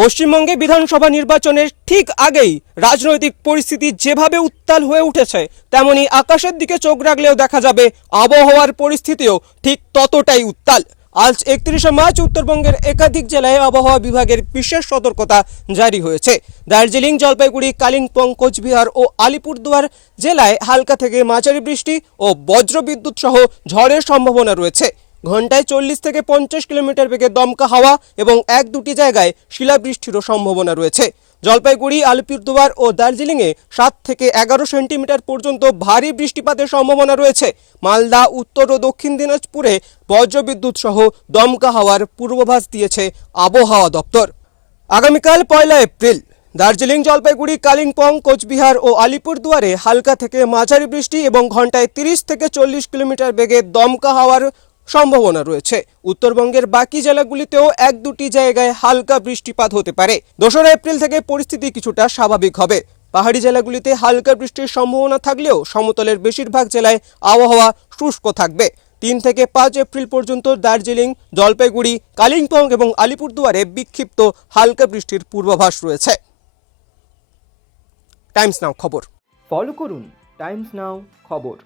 পশ্চিমবঙ্গে বিধানসভা নির্বাচনের ঠিক আগেই রাজনৈতিক পরিস্থিতি যেভাবে উত্তাল হয়ে উঠেছে, তেমনি আকাশের দিকে চোখ রাখলেও দেখা যাবে আবহাওয়ার পরিস্থিতিও ঠিক ততটাই উত্তাল। আজ 31শে মার্চ উত্তরবঙ্গের একাধিক জেলায় আবহাওয়া বিভাগের বিশেষ সতর্কতা জারি হয়েছে। দার্জিলিং, জলপাইগুড়ি, কালিম্পং, কোচবিহার ও আলিপুরদুয়ার জেলায় হালকা থেকে মাঝারি বৃষ্টি ও বজ্রবিদ্যুৎ সহ ঝড়ের সম্ভাবনা রয়েছে। ঘন্টায় 40 থেকে 50 কিলোমিটার বেগে দমকা হাওয়া এবং 1-2টি জায়গায় শিলাবৃষ্টিরও সম্ভাবনা রয়েছে। জলপাইগুড়ি, আলিপুরদুয়ার ও দার্জিলিংয়ে 7 থেকে 11 সেন্টিমিটার পর্যন্ত ভারী বৃষ্টিপাতের সম্ভাবনা রয়েছে। মালদা, উত্তর ও দক্ষিণ দিনাজপুরে বজ্রবিদ্যুৎ সহ দমকা হাওয়ার পূর্বাভাস দিয়েছে আবহাওয়া দপ্তর। আগামীকাল 1 এপ্রিল দার্জিলিং, জলপাইগুড়ি, কালিম্পং, কোচবিহার ও আলিপুরদুয়ারে হালকা থেকে মাঝারি বৃষ্টি এবং ঘন্টায় 30 থেকে 40 কিলোমিটার বেগে দমকা হাওয়ার সম্ভাবনা রয়েছে। উত্তরবঙ্গের বাকি জেলাগুলিতেও 1-2টি জায়গায় হালকা বৃষ্টিপাত হতে পারে। 2 এপ্রিল থেকে পরিস্থিতি কিছুটা স্বাভাবিক হবে। পাহাড়ি জেলাগুলিতে হালকা বৃষ্টির সম্ভাবনা থাকলেও সমতলের বেশিরভাগ জেলায় আবহাওয়া শুষ্ক থাকবে। 3 থেকে 5 এপ্রিল পর্যন্ত দার্জিলিং, জলপাইগুড়ি, কালিম্পং এবং আলিপুরদুয়ারে বিক্ষিপ্ত হালকা বৃষ্টির পূর্বাভাস রয়েছে। টাইমস নাও খবর ফলো করুন টাইমস নাও খবর।